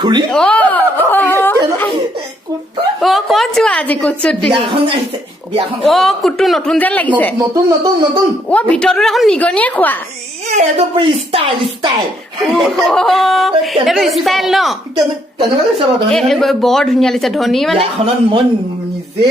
খুৰী ক'ত যোৱা আজি কুটচুটি বিয়াখন কুটটো নতুন যেন লাগিছে নতুন নতুন নতুন ভিতৰতো দেখোন নিগনিয়ে খোৱা এইটো ষ্টাইল ষ্টাইল এইটো ষ্টাইল ন কেনেকুৱা লাগিছে বাৰু বৰ ধুনীয়া লাগিছে ধনী মানে বিয়াখনত মই নিজে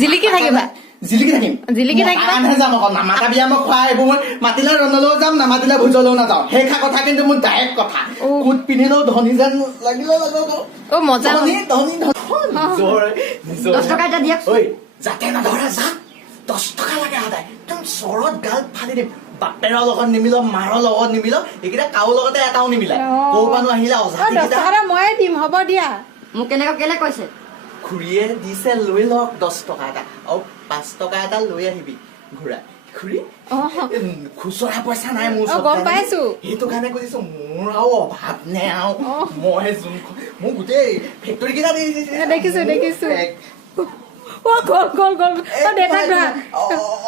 জিলিকি থাকিবা জিলিকি থাকিবা আনহে যাম অকল নামাতা বিয়া মই খোৱা এইবোৰ মই মাতিলে ৰণলৈও যাম নামাতিলে ভোজলৈও নাযাওঁ সেইষা কথা কিন্তু মোৰ ডাইৰেক্ট কথা কোট পিন্ধিলেও ধনী যেন লাগিলে মজা ধনী 10 টকা এটা দিয়ক যাতে নধৰা যা 10 টকা লাগে সদায় একদম চৰত গাল ফালি দিম বাপেৰৰ লগত নিমিল মাৰৰ লগত নিমিল এইকেইটা কাৰো লগতে এটাও নিমিলে ক'ৰবানো আহিলে অজাতিকেইটা ময়ে দিম হ'ব দিয়া মোক কেলে কৈছে খুৰীয়ে দিছে লৈ লওক 10 টকা এটা আৰু 5 টকা এটা লৈ আহিবি ঘূৰাই খুৰী খুচৰা পইচা নাই মোৰ গম পাইছো সেইটো কাৰণে কৈছো মোৰ আৰু অভাৱ নে আৰু মই মোৰ গোটেই ফেক্টৰী কেইটা দেখিছো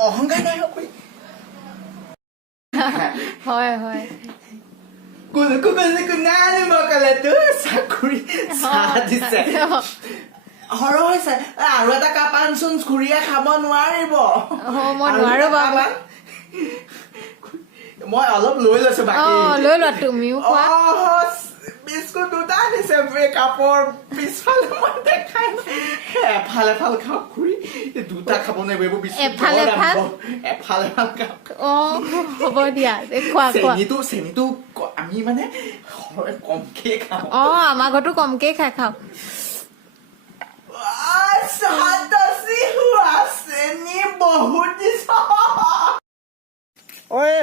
অহংকাৰ নাই খুৰী হয় চাকৰি চাহ দিছে সৰহ হৈছে আৰু এটা কাপ আনচোন খুৰীয়ে খাব নোৱাৰিব মই নোৱাৰো বাবা মই অলপ লৈ লৈছো বাকী লৈ লোৱা তুমিও খোৱা বিস্কুট দুটা দিছে কাপৰ পিছফালে মই দেখাই এফাল খাওঁ খুৰী দুটা খাব নোৱাৰিব এইবোৰ বিস্কুট এফাল হ'ব দিয়া খোৱা চেনিটো আমি মানে কমকে খাওঁ আমাৰ ঘৰতো কমকে খাওঁ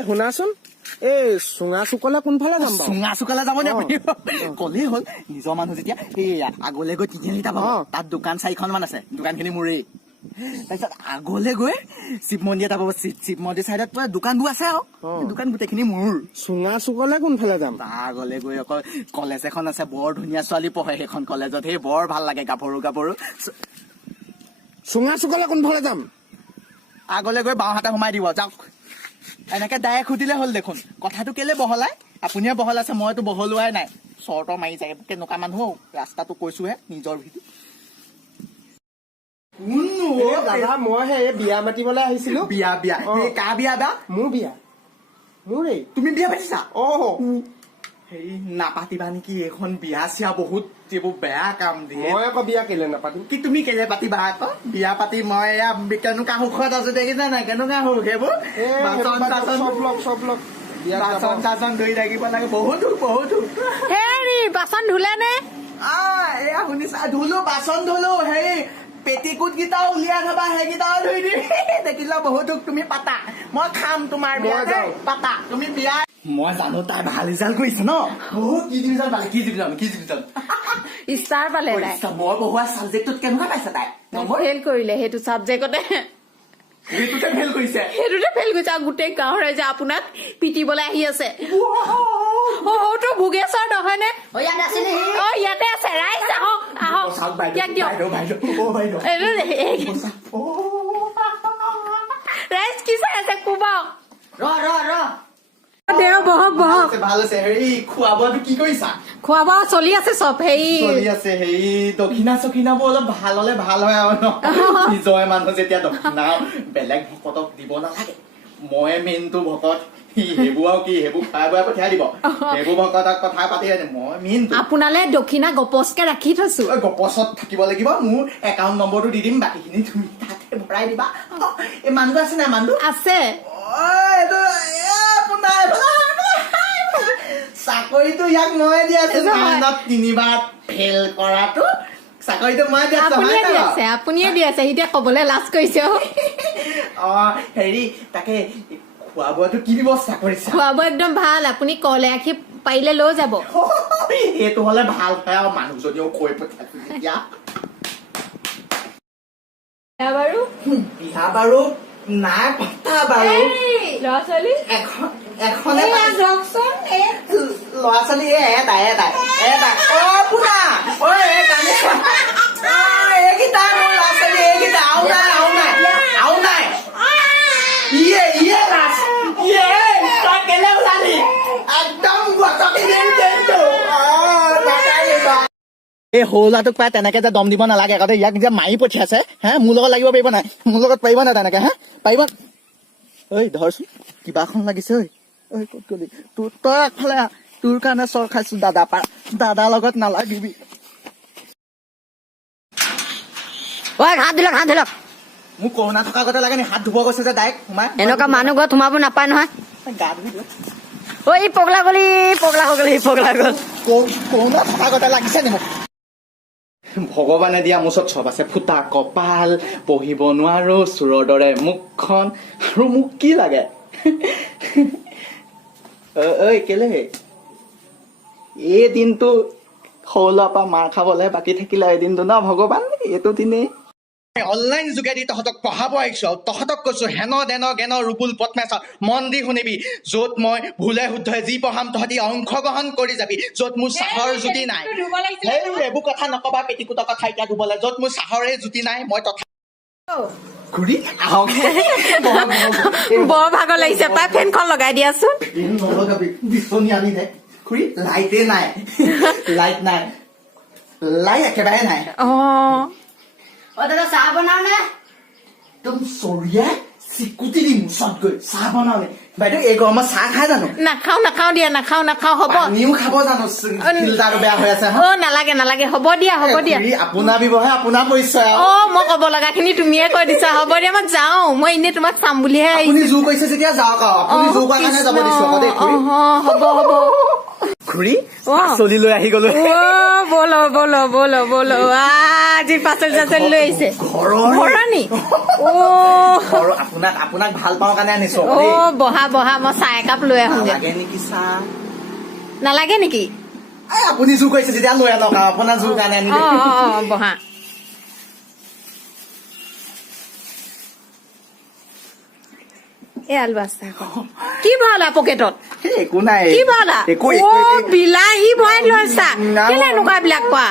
শুনাচোন এই চুঙা চুকলে কোনফালে যাম চুঙা চুকলে যাব নে কলেই হ'ল নিজৰ মানুহ যেতিয়া এই আগলৈ গৈ 3 লিটাৰ পাব তাত দোকান 4খন মান আছে দোকানখিনি মোৰেই তাৰপিছত আগলৈ গৈ শিৱ মন্দিৰ এটা পাব শিৱ মন্দিৰ চাইডত পুৰা দোকানবোৰ আছে আৰু দোকান গোটেইখিনি মোৰ চুঙা চুকলে কোনফালে যাম আগলৈ গৈ অকল কলেজ এখন আছে বৰ ধুনীয়া ছোৱালী পঢ়ে সেইখন কলেজত সেই বৰ ভাল লাগে গাভৰু চুঙা চুকলে কোনফালে যাম আগলৈ গৈ বাওঁ হাতে সোমাই দিব যাওক এনেকে ডাইৰেক্ট সুধিলে হ'ল দেখোন কথাটো কেলে বহলাই আপুনিয়ে বহলাইছে মইতো বহলোৱাই নাই চৰ্ট মাৰি যায় কেনেকুৱা মানুহ ৰাস্তাটো কৈছোহে নিজৰ ভিতৰত দাদা মই সেই বিয়া মাতিবলৈ আহিছিলো বিয়া কা বিয়া বা মোৰ বিয়া মোৰেই তুমি বিয়া পাতিছা হেৰি নাপাতিবা নেকি এইখন বিয়া চিয়া বহুত এইবোৰ বেয়া কাম দিয়ে মই আকৌ বিয়া কেলে নাপাতিম কি তুমি কেলে পাতিবা আকৌ বিয়া পাতি মই কেনেকুৱা সুখত আছো দেখিছা নাই কেনেকুৱা সুখ সেইবোৰ বাচন চাচন ধুই থাকিব লাগে বহুত সুখ হেৰি বাচন ধুলে নে এয়া শুনিছা ধুলো বাচন ধুলো হেৰি পেটিকুট কেইটাও উলিয়াই থবা সেইকেইটাও ধুই দিম দেখিলা বহুত সুখ তুমি পাতা মই খাম তোমাৰ বিয়া পাতা তুমি বিয়া মই জানো তাই ভাল ৰিজাল্ট কৰিছে ন কি ডিভিজন পালে কি ডিভিজন ষ্টাৰ পালে মই পঢ়োৱা চাবজেক্টত কেনেকুৱা পাইছে তাই ফেইল কৰিলে সেইটো চাবজেক্টতে সেইটোতে ফেইল কৰিছে আৰু গোটেই গাঁৱৰ ৰাইজে আপোনাক পিটিবলৈ আহি আছে তো ভোগেশ্বৰ নহয়নে ইয়াতে আছে ৰাইজ আহক ৰাইজ কি চাই আছে কোবাওক বহক ভাল আছে হেৰি খোৱা বোৱাটো কি কৰিছা খোৱা বোৱা চলি আছে চব চলি আছে হেৰি দক্ষিণা চক্ষিণাবোৰ অলপ ভাল হলে ভাল হয় আৰু নিজৰ মানুহ যেতিয়া দক্ষিণা বেলেগ ভকতক দিব নালাগে মই মেইনটো ভকত সেইবোৰ আৰু কি সেইবোৰ খাই বৈ পঠিয়াই দিব সেইবোৰ ভকতক কথা পাতি মই মেইন আপোনালে দক্ষিণা গপচকে ৰাখি থৈছো গপচত থাকিব লাগিব মোৰ একাউণ্ট নম্বৰটো দি দিম বাকীখিনি তুমি তাতে ভৰাই দিবা এই মানুহটো আছে নাই মানুহটো আছে চাকৰিটো ইয়াক মই দিয়াছো 3বাৰ ফেইল কৰাটো চাকৰিটো মই দিয়াছো আপুনিয়ে দি আছে এতিয়া কবলৈ লাজ কৰিছে হেৰি তাকে খোৱা বোৱাটো কি ব্যৱস্থা কৰিছে খোৱা বোৱা একদম ভাল আপুনি কলে আখি পাৰিলে লৈ যাব সেইটো হলে ভাল হয় আৰু মানুহজনীও কৈ পঠিয়াইছো এতিয়া বিয়া বাৰু নাই পতা বাৰু ল'ৰা ছোৱালী এখনে ল'ৰা ছোৱালী এটা পুনা এইকেইটা মোৰ ল'ৰা ছোৱালী এইকেইটা আৰু নাই তই কেলে ওলালি একদম এই সৰু ল'ৰাটোক পাই তেনেকে যে দম দিব নালাগে আগতে ইয়াক যে মাৰি পঠিয়াইছে হে মোৰ লগত লাগিব পাৰিব নাই মোৰ লগত পাৰিব নাই তেনেকে হে পাৰিব ঐ ধৰচোন কিবা এখন লাগিছে ঐ ক'ত গলি তই আগফালে তোৰ কাৰণে চৰ খাইছো দাদাৰ লগত নালাগিবি ঐ হাত ধুলক মোক কৰোণা থকা আগতে লাগে নি হাত ধুব গৈছে যে ডাইৰেক্ট সোমাই এনেকুৱা মানুহ ঘৰত সোমাব নাপায় নহয় গা ধুই দিওঁ ঐ পগলা গল কৰোণা থকা আগতে লাগিছে নি মোক ভগৱানে দিয়া মোৰ ওচৰত চব আছে ফুটা কপাল পঢ়িব নোৱাৰো চোৰৰ দৰে মুখখন আৰু মোক কি লাগে ঐ কেলে এই দিনটো সৰু ল'ৰাৰ পৰা মাৰ খাবলৈ বাকী থাকিলে এই দিনটো ন ভগৱান এইটো দিনেই অনলাইন যোগেদি তহঁতক পঢ়াব আহিছো আৰু তহঁতক কৈছো হেন দেন জ্ঞান ৰুবুল পদ্মেশ্বৰ মন দি শুনিবি য'ত মই ভুলে শুদ্ধই যি পঢ়াম তহঁতি অংশগ্ৰহণ কৰি যাবি য'ত মোৰ চাহৰ জুতি নাই এইবোৰ কথা নকবা পেটিকুটৰ কথা এতিয়া ধুবলৈ য'ত মোৰ চাহৰে জুতি নাই মই তথা ঘূৰি আহক বৰ ভাগৰ লাগিছে পাই ফেনখন লগাই দিয়াচোন নলগাবি বিচনী আনি দে খুৰী লাইটে নাই লাইট একেবাৰে নাই দাদা চাহ বনাও নে একদম চৰিয়া চিকুটি দিম মুচত গৈ চাহ বনাও নে বাইদেউ এই গৰমত চাহ খাই জানো নাখাও দিয়া নাখাও হ'ব পানীও খাব জানো ফিল্টাৰটো বেয়া হৈ আছে নালাগে হ'ব দিয়া আপোনাৰ ব্যৱহাৰ আপোনাৰ পৰিচয় মই ক'ব লগা খিনি তুমিয়ে কৈ দিছা হ'ব দিয়া মই যাওঁ মই এনেই তোমাক চাম বুলিহে আপুনি জোৰ কৰিছে যেতিয়া যাওক আপুনি জোৰ কৰা কাৰণে যাব দিছো আকৌ দেই হ'ব খুৰী পাচলি লৈ আহি গলো বলো আজি পাচলি লৈ আহিছে ঘৰৰ নি আপোনাক ভাল পাওঁ কাৰণে আনিছো বহা মই চাহ একাপ লৈ আহোঁগে নেকি চাহ নালাগে নেকি আপুনি জোৰ কৰিছে যেতিয়া লৈ আনক আপোনাৰ জোৰ কাৰণে আনিলো বহা আলু আছা কি ভৰালা পকেটত একো নাই কি ভৰালা বিলাহী ভৰাই লৈছা কেলে এনেকুৱা বিলাক কোৱা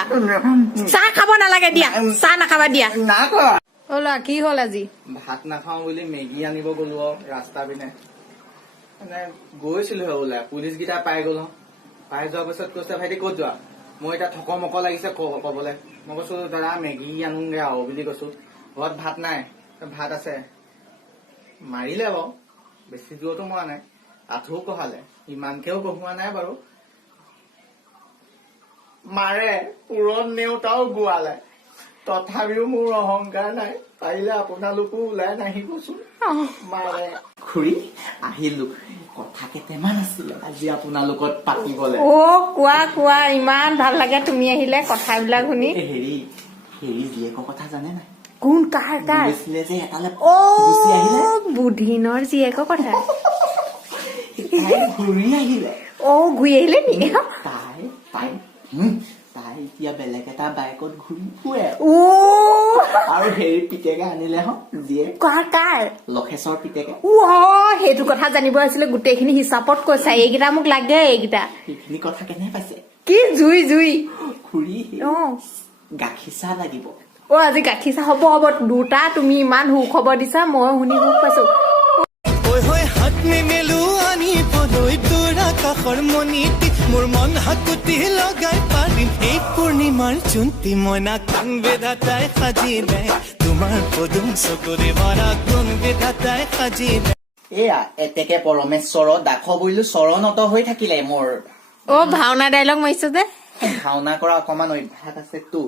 চাহ খাব নালাগে দিয়া চাহ নাখাবা দিয়া হলা কি হ'ল আজি ভাত নাখাও বুলি মেগী আনিব গলো ৰাস্তা পিনে মানে গৈছিলো ওলাই পুলিচ কেইটা পাই গলো পাই যোৱাৰ পিছত কৈছে ভাইটি ক'ত যোৱা মই এতিয়া থক লাগিছে কবলে মই কৈছো দাদা মেগী আনোগে আৰু বুলি কৈছো ঘৰত ভাত নাই ভাত আছে মাৰিলে বাৰু বেছি দূৰতো মৰা নাই আঁঠুও কঢ়ালে ইমানকেও কঢ়োৱা নাই বাৰু মাৰে পুৰণ নেওতাও গোৱালে তথাপিও মোৰ অহংকাৰ নাই পাৰিলে আপোনালোকো ওলাই নাহিবচোন মাৰে খুৰী আহিলো কথা কেইটামান আছিলে আজি আপোনাৰ লগত পাতিবলে কোৱা ইমান ভাল লাগে তুমি আহিলে কথাবিলাক শুনি হেৰি জীয়েকৰ কথা জানে নাই কোন কাৰ বুধিনৰ জীয়েকৰ কথা ঘূৰি আহিলে ঘূৰি আহিলে নি তাই এতিয়া বেলেগ এটা বাইকত ঘূৰি ফুৰে আৰু হেৰি পিতেকে আনিলে জীয়ে কাৰ লখেশ্বৰ পিতেকে সেইটো কথা জানিব আছিলে গোটেইখিনি হিচাপত কৈছা এইকেইটা মোক লাগে এইকেইটা সেইখিনি কথা কেনে পাইছে কি জুই খুৰী গাখীৰ চাহ লাগিব আজি গাখীৰ চাহ হ'ব দুটা তুমি ইমান সুখবৰ দিছা মই শুনি সুখ পাইছো মোৰ মন হাকুতি লগাই পাৰিম এই পূৰ্ণিমাৰ চুন্তি মইনা কোন বেদাতাই সাজিলে তোমাৰ পদুম চকুৰে ভৰা কোন বেদাতাই সাজিলে এয়া এতেকে পৰমেশ্বৰ দাখ বইলো চৰণত হৈ থাকিলে মোৰ ভাওনা ডাইলগ মাৰিছো যে ভাওনা কৰা অকমান অভ্যাস আছে তো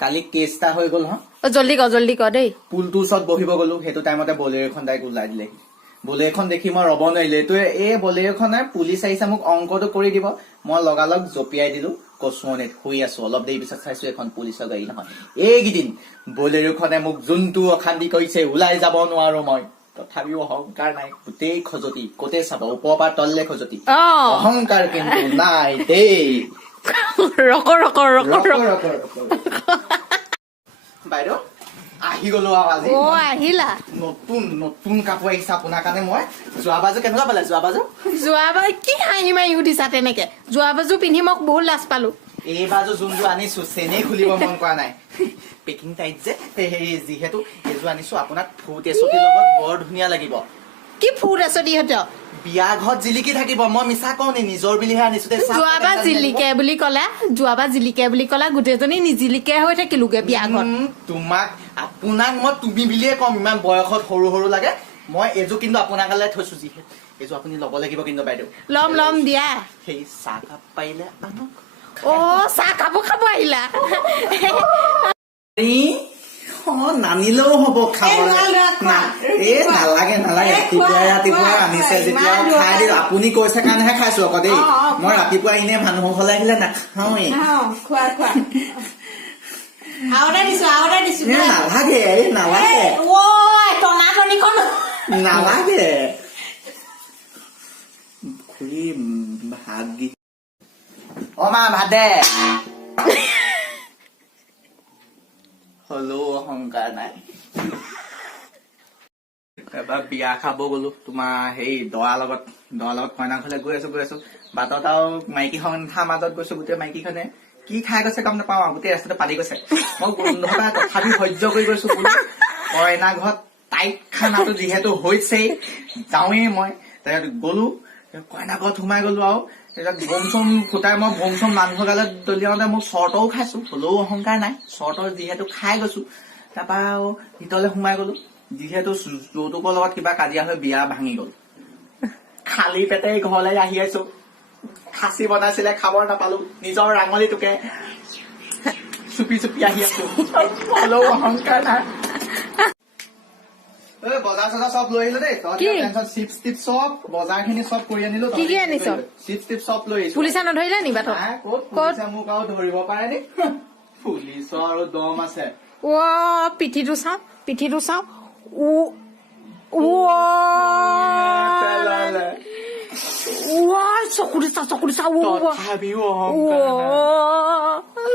কালি কেছ এটা হৈ গল জল্দি ক দেই পুলটোৰ ওচৰত বহিব গলো সেইটো টাইমতে বলেৰোখন তাইক ওলাই দিলেহি বলেৰোখন দেখি মই ৰব নোৱাৰিলো এইটো এই বলেৰোখনে পুলিচ আহিছে মোক অংকটো কৰি দিব মই লগালগ জপিয়াই দিলো কচুৱনীত শুই আছো অলপ দেৰি পিছত চাইছো এখন পুলিচৰ গাড়ী নহয় এইকেইদিন বলেৰোখনে মোক যোনটো অশান্তি কৰিছে ওলাই যাব নোৱাৰো মই তথাপিও অহংকাৰ নাই গোটেই খজতি কতে চাব ওপৰৰ পৰা তললে খজতি অহংকাৰ কিন্তু নাই দেই ৰক বাইদেউ আহি গলো আজি আহিলা নতুন কাপোৰ আহিছে আপোনাৰ কাৰণে মই যোৱা বাজু কেনেকুৱা পালে যোৱাবাৰ কি হাঁহি মাৰি সুধিছা তেনেকে যোৱা বাজু পিন্ধি মোক বহুত লাজ পালো এই বাজু যোনযোৰ আনিছো চেনেই খুলিব মন কৰা নাই পেকিং টাইট যে হেৰি যিহেতু এইযোৰ আনিছো আপোনাক ফুট এচটিৰ লগত বৰ ধুনীয়া লাগিব কি ফুট আছে দিহঁত বিয়া ঘৰত জিলিকি থাকিব মই মিছা কওঁ নি নিজৰ বুলিহে আনিছো দে যোৱাবাৰ জিলিকে বুলি ক'লা গোটেইজনী নিজিলিকে হৈ থাকিলোগে বিয়া ঘৰত আপোনাক মই তুমি বুলিয়ে কম ইমান বয়সত সৰু সৰু লাগে মই এযোৰ কিন্তু আপোনাৰ কাৰণে থৈছো যিহেতু এযোৰ আপুনি ল'ব লাগিব কিন্তু বাইদেউ লম দিয়া সেই চাহ কাপ পাৰিলে আনক অ চাহ খাব আহিলা নানিলেও হ'ব খাবলৈ নালাগে ৰাতিপুৱা আনিছে যেতিয়া খাই দিলো আপুনি কৈছে কাৰণেহে খাইছো আকৌ দেই মই ৰাতিপুৱা এনে মানুহৰ ঘৰলৈ আহিলে নাখাওৱেই নালাগে খুৰী ভাত দি অ মা ভাত দে হলেও অহংকাৰ নাই এবাৰ বিয়া খাব গলো তোমাৰ সেই দৰাৰ লগত কইনা ঘৰলৈ গৈ আছো বাটত আৰু মাইকী সন্থাৰ মাজত গৈছো গোটেই মাইকীখনে কি খাই গৈছে গম নাপাওঁ আৰু গোটেই ৰাস্তাতে পালি গৈছে মই গোন্ধ এটা তথাপি সহ্য কৰি গৈছো কইনা ঘৰত টাইট খানাটো যিহেতু হৈছেই যাওঁৱেই মই তাৰপিছত গলো কইনা ঘৰত সোমাই গলো আৰু তাৰপিছত বম চম ফুটাই মই বম চম মানুহৰ গালত দলিয়াওঁতে মই চৰ্টও খাইছো হলেও অহংকাৰ নাই চৰ্টৰ যিহেতু খাই গৈছো তাৰপা আৰু ভিতৰলৈ সোমাই গলো যিহেতু যৌতুকৰ লগত কিবা কাজিয়া হৈ বিয়া ভাঙি গল খালী পেটে ঘৰলৈ আহি আছো খাচী বনাইছিলে খাব নাপালো নিজৰ ৰাঙলীটোকে চুপি আহি আছো হলেও অহংকাৰ নাই বজাৰ চজাৰ চব লৈ আহিলো দেই চিপছ টিপছ চব বজাৰ খিনি চব কৰি আনিলো কি আনিছ চিপছ টিপছ চব লৈ আহিছো পুলিচে নধৰিলে নি বাটত ক'ত মোক আৰু ধৰিব পাৰে নি পুলিচৰ আৰু দম আছে অ পিঠিটো চাওঁ চকুটো চা তথাপিও অহংকাৰ নাই